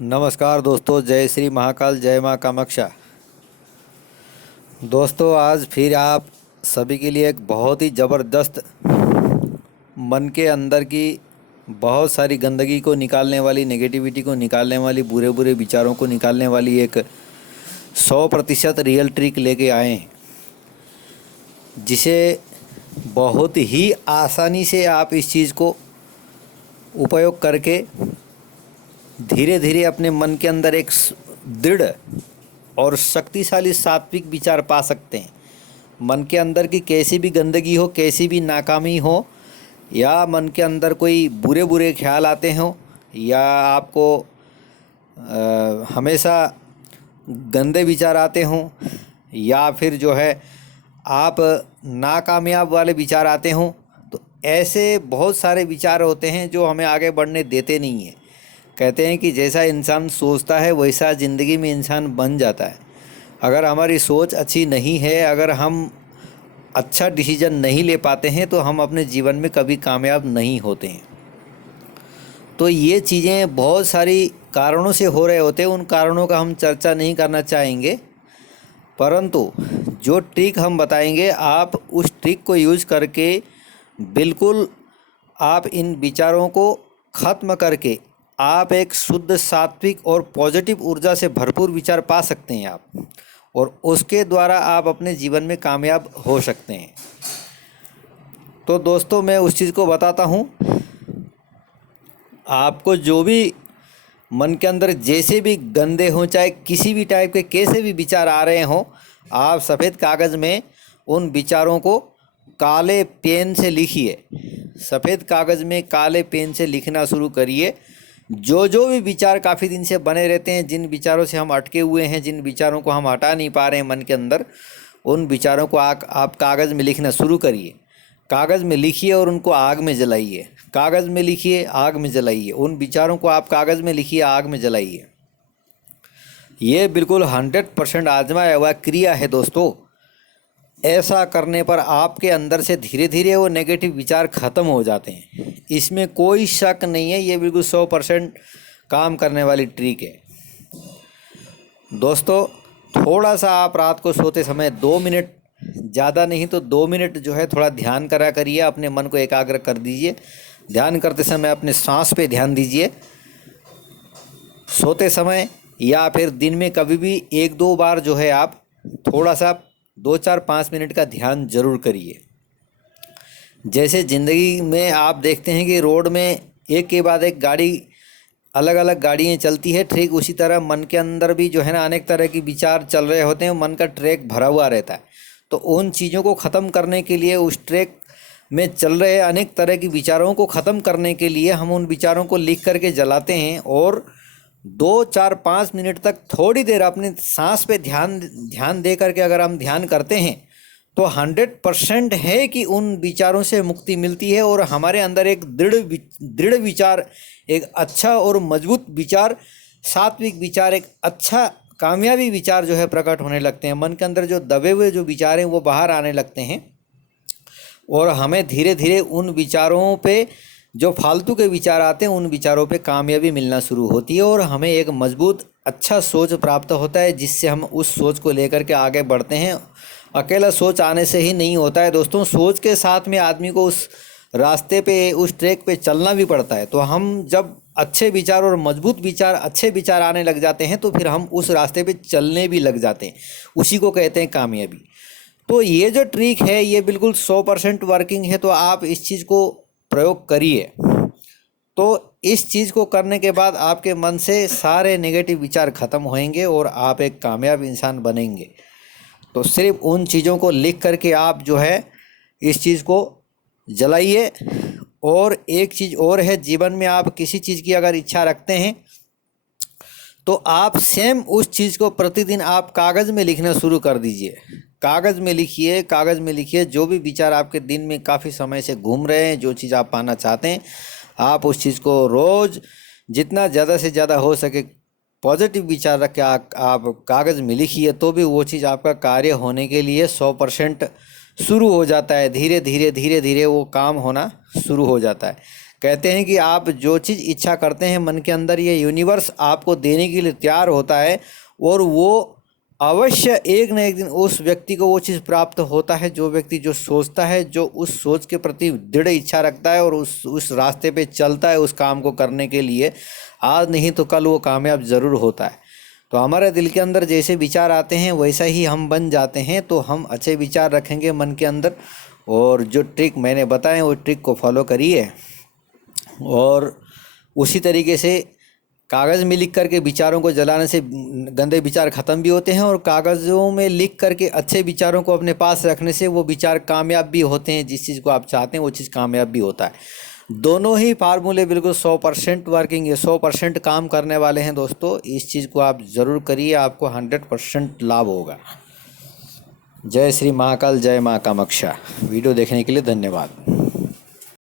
नमस्कार दोस्तों, जय श्री महाकाल, जय माँ कामाक्षा। दोस्तों, आज फिर आप सभी के लिए एक बहुत ही ज़बरदस्त मन के अंदर की बहुत सारी गंदगी को निकालने वाली, नेगेटिविटी को निकालने वाली, बुरे बुरे विचारों को निकालने वाली एक 100% रियल ट्रिक लेके आए हैं, जिसे बहुत ही आसानी से आप इस चीज़ को उपयोग करके धीरे धीरे अपने मन के अंदर एक दृढ़ और शक्तिशाली सात्विक विचार पा सकते हैं। मन के अंदर की कैसी भी गंदगी हो, कैसी भी नाकामी हो, या मन के अंदर कोई बुरे बुरे ख्याल आते हों, या आपको हमेशा गंदे विचार आते हों, या फिर जो है आप नाकामयाब वाले विचार आते हों, तो ऐसे बहुत सारे विचार होते हैं जो हमें आगे बढ़ने देते नहीं हैं। कहते हैं कि जैसा इंसान सोचता है वैसा ज़िंदगी में इंसान बन जाता है। अगर हमारी सोच अच्छी नहीं है, अगर हम अच्छा डिसीजन नहीं ले पाते हैं, तो हम अपने जीवन में कभी कामयाब नहीं होते हैं। तो ये चीज़ें बहुत सारी कारणों से हो रहे होते हैं। उन कारणों का हम चर्चा नहीं करना चाहेंगे, परंतु जो ट्रिक हम बताएंगे, आप उस ट्रिक को यूज़ करके बिल्कुल आप इन विचारों को ख़त्म करके आप एक शुद्ध, सात्विक और पॉजिटिव ऊर्जा से भरपूर विचार पा सकते हैं आप, और उसके द्वारा आप अपने जीवन में कामयाब हो सकते हैं। तो दोस्तों, मैं उस चीज़ को बताता हूँ। आपको जो भी मन के अंदर जैसे भी गंदे हों, चाहे किसी भी टाइप के कैसे भी विचार आ रहे हों, आप सफ़ेद कागज़ में उन विचारों को काले पेन से लिखिए। सफ़ेद कागज़ में काले पेन से लिखना शुरू करिए। जो भी विचार काफ़ी दिन से बने रहते हैं, जिन विचारों से हम अटके हुए हैं, जिन विचारों को हम हटा नहीं पा रहे हैं मन के अंदर, उन विचारों को आप कागज़ में लिखना शुरू करिए। कागज़ में लिखिए और उनको आग में जलाइए। कागज़ में लिखिए, आग में जलाइए। उन विचारों को आप कागज़ में लिखिए, आग में जलाइए। ये बिल्कुल 100% आजमाया हुआ क्रिया है दोस्तों। ऐसा करने पर आपके अंदर से धीरे धीरे वो नेगेटिव विचार ख़त्म हो जाते हैं। इसमें कोई शक नहीं है, ये बिल्कुल 100% काम करने वाली ट्रिक है। दोस्तों, थोड़ा सा आप रात को सोते समय 2 मिनट, ज़्यादा नहीं तो 2 मिनट जो है थोड़ा ध्यान करा करिए। अपने मन को एकाग्र कर दीजिए। ध्यान करते समय अपने सांस पे ध्यान दीजिए। सोते समय या फिर दिन में कभी भी 1-2 बार जो है आप थोड़ा सा 2-4-5 मिनट का ध्यान जरूर करिए। जैसे ज़िंदगी में आप देखते हैं कि रोड में एक के बाद एक गाड़ी, अलग अलग गाड़ियाँ चलती है, ठीक उसी तरह मन के अंदर भी जो है ना अनेक तरह के विचार चल रहे होते हैं। मन का ट्रैक भरा हुआ रहता है। तो उन चीज़ों को ख़त्म करने के लिए, उस ट्रैक में चल रहे अनेक तरह की विचारों को ख़त्म करने के लिए हम उन विचारों को लिख करके जलाते हैं, और 2-4-5 मिनट तक थोड़ी देर अपने सांस पे ध्यान दे करके अगर हम ध्यान करते हैं, तो 100% है कि उन विचारों से मुक्ति मिलती है, और हमारे अंदर एक दृढ़ विचार, एक अच्छा और मजबूत विचार, सात्विक विचार, एक अच्छा कामयाबी विचार जो है प्रकट होने लगते हैं। मन के अंदर जो दबे हुए जो विचार हैं वो बाहर आने लगते हैं, और हमें धीरे धीरे उन विचारों पे, जो फालतू के विचार आते हैं, उन विचारों पे कामयाबी मिलना शुरू होती है, और हमें एक मजबूत अच्छा सोच प्राप्त होता है, जिससे हम उस सोच को लेकर के आगे बढ़ते हैं। अकेला सोच आने से ही नहीं होता है दोस्तों, सोच के साथ में आदमी को उस रास्ते पे, उस ट्रैक पे चलना भी पड़ता है। तो हम जब अच्छे विचार और मजबूत विचार, अच्छे विचार आने लग जाते हैं, तो फिर हम उस रास्ते पे चलने भी लग जाते हैं। उसी को कहते हैं कामयाबी। तो ये जो ट्रिक है ये बिल्कुल 100% वर्किंग है। तो आप इस चीज़ को प्रयोग करिए। तो इस चीज़ को करने के बाद आपके मन से सारे नेगेटिव विचार ख़त्म होंगे और आप एक कामयाब इंसान बनेंगे। तो सिर्फ उन चीज़ों को लिख करके आप जो है इस चीज़ को जलाइए। और एक चीज़ और है, जीवन में आप किसी चीज़ की अगर इच्छा रखते हैं, तो आप सेम उस चीज़ को प्रतिदिन आप कागज़ में लिखना शुरू कर दीजिए। कागज़ में लिखिए, कागज़ में लिखिए। जो भी विचार आपके दिन में काफ़ी समय से घूम रहे हैं, जो चीज़ आप पाना चाहते हैं, आप उस चीज़ को रोज़ जितना ज़्यादा से ज़्यादा हो सके पॉजिटिव विचार रख के आप कागज़ में लिखिए, तो भी वो चीज़ आपका कार्य होने के लिए 100% शुरू हो जाता है। धीरे धीरे वो काम होना शुरू हो जाता है। कहते हैं कि आप जो चीज़ इच्छा करते हैं मन के अंदर, ये यूनिवर्स आपको देने के लिए तैयार होता है और वो अवश्य एक न एक दिन उस व्यक्ति को वो चीज़ प्राप्त होता है। जो व्यक्ति जो सोचता है, जो उस सोच के प्रति दृढ़ इच्छा रखता है और उस रास्ते पे चलता है उस काम को करने के लिए, आज नहीं तो कल वो कामयाब ज़रूर होता है। तो हमारे दिल के अंदर जैसे विचार आते हैं वैसा ही हम बन जाते हैं। तो हम अच्छे विचार रखेंगे मन के अंदर, और जो ट्रिक मैंने बताए वो ट्रिक को फॉलो करिए, और उसी तरीके से कागज़ में लिख करके विचारों को जलाने से गंदे विचार ख़त्म भी होते हैं, और कागज़ों में लिख करके अच्छे विचारों को अपने पास रखने से वो विचार कामयाब भी होते हैं। जिस चीज़ को आप चाहते हैं वो चीज़ कामयाब भी होता है। दोनों ही फार्मूले बिल्कुल 100% वर्किंग है, 100% काम करने वाले हैं दोस्तों। इस चीज़ को आप ज़रूर करिए, आपको 100% लाभ होगा। जय श्री महाकाल, जय माँ कामाक्षा। वीडियो देखने के लिए धन्यवाद।